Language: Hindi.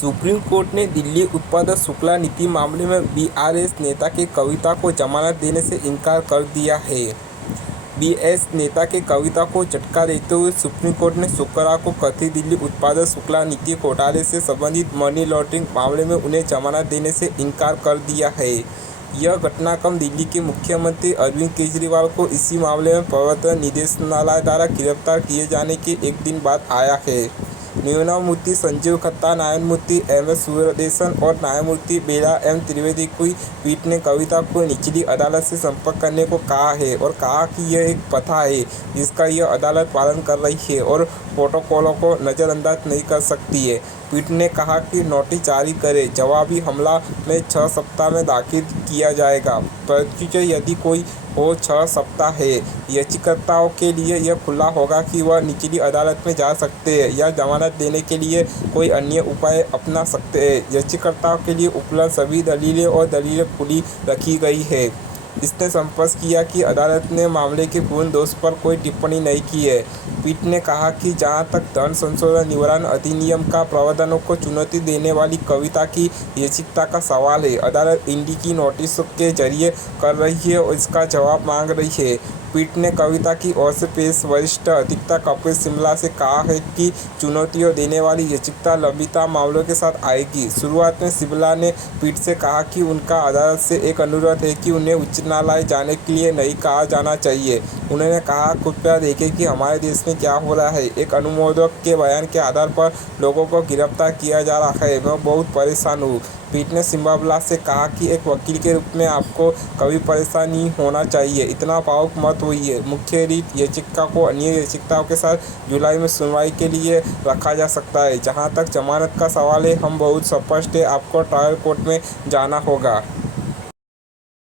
सुप्रीम कोर्ट ने दिल्ली उत्पादक शुक्ला नीति मामले में बीआरएस नेता की कविता को जमानत देने से इनकार कर दिया है। बीएस नेता के कविता को झटका देते हुए सुप्रीम कोर्ट ने शुक्रवार को कथित दिल्ली उत्पादक शुक्ला नीति घोटाले से संबंधित मनी लॉन्ड्रिंग मामले में उन्हें जमानत देने से इनकार कर दिया है। यह घटनाक्रम दिल्ली के मुख्यमंत्री अरविंद केजरीवाल को इसी मामले में प्रवर्तन निदेशालय द्वारा गिरफ्तार किए जाने के एक दिन बाद आया है। न्यायमूर्ति संजीव खन्ना, न्यायमूर्ति एम एस सूर्यदेशन और न्यायमूर्ति बेला एम त्रिवेदी की पीठ ने कविता को निचली अदालत से संपर्क करने को कहा है और कहा कि यह एक प्रथा है जिसका यह अदालत पालन कर रही है और प्रोटोकॉलों को नज़रअंदाज नहीं कर सकती है। पीठ ने कहा कि नोटिस जारी करें, जवाबी हमला में 6 सप्ताह में दाखिल किया जाएगा, प्रत्युत यदि कोई हो 6 सप्ताह है। याचिकाकर्ताओं के लिए यह खुला होगा कि वह निचली अदालत में जा सकते हैं या जमानत देने के लिए कोई अन्य उपाय अपना सकते हैं। याचिकाकर्ताओं के लिए उपलब्ध सभी दलीलें और दलीलें खुली रखी गई है। इसने स्पष्ट किया कि अदालत ने मामले के पूर्ण दोष पर कोई टिप्पणी नहीं की है। पीठ ने कहा कि जहां तक धन संशोधन निवारण अधिनियम का प्रावधानों को चुनौती देने वाली कविता की याचिका का सवाल है, अदालत ईडी की नोटिस के जरिए कर रही है और इसका जवाब मांग रही है। पीठ ने कविता की ओर से पेश वरिष्ठ अधिवक्ता कपिल सिब्बल से कहा है कि चुनौतियों देने वाली याचिका लंबित मामलों के साथ आएगी। शुरुआत में सिब्बल ने पीठ से कहा कि उनका अदालत से एक अनुरोध है कि उन्हें उच्च न्यायालय जाने के लिए नहीं कहा जाना चाहिए। उन्होंने कहा, कृपया देखें कि हमारे देश में क्या हो रहा है। एक अनुमोदक के बयान के आधार पर लोगों को गिरफ्तार किया जा रहा है। मैं बहुत परेशान हूँ। पीठ ने सिब्बल से कहा कि एक वकील के रूप में आपको कभी परेशान नहीं होना चाहिए, इतना भावुक मत होइए। मुख्य रीत याचिका को अन्य याचिकाओं के साथ जुलाई में सुनवाई के लिए रखा जा सकता है। जहां तक जमानत का सवाल है, हम बहुत स्पष्ट है, आपको ट्रायल कोर्ट में जाना होगा।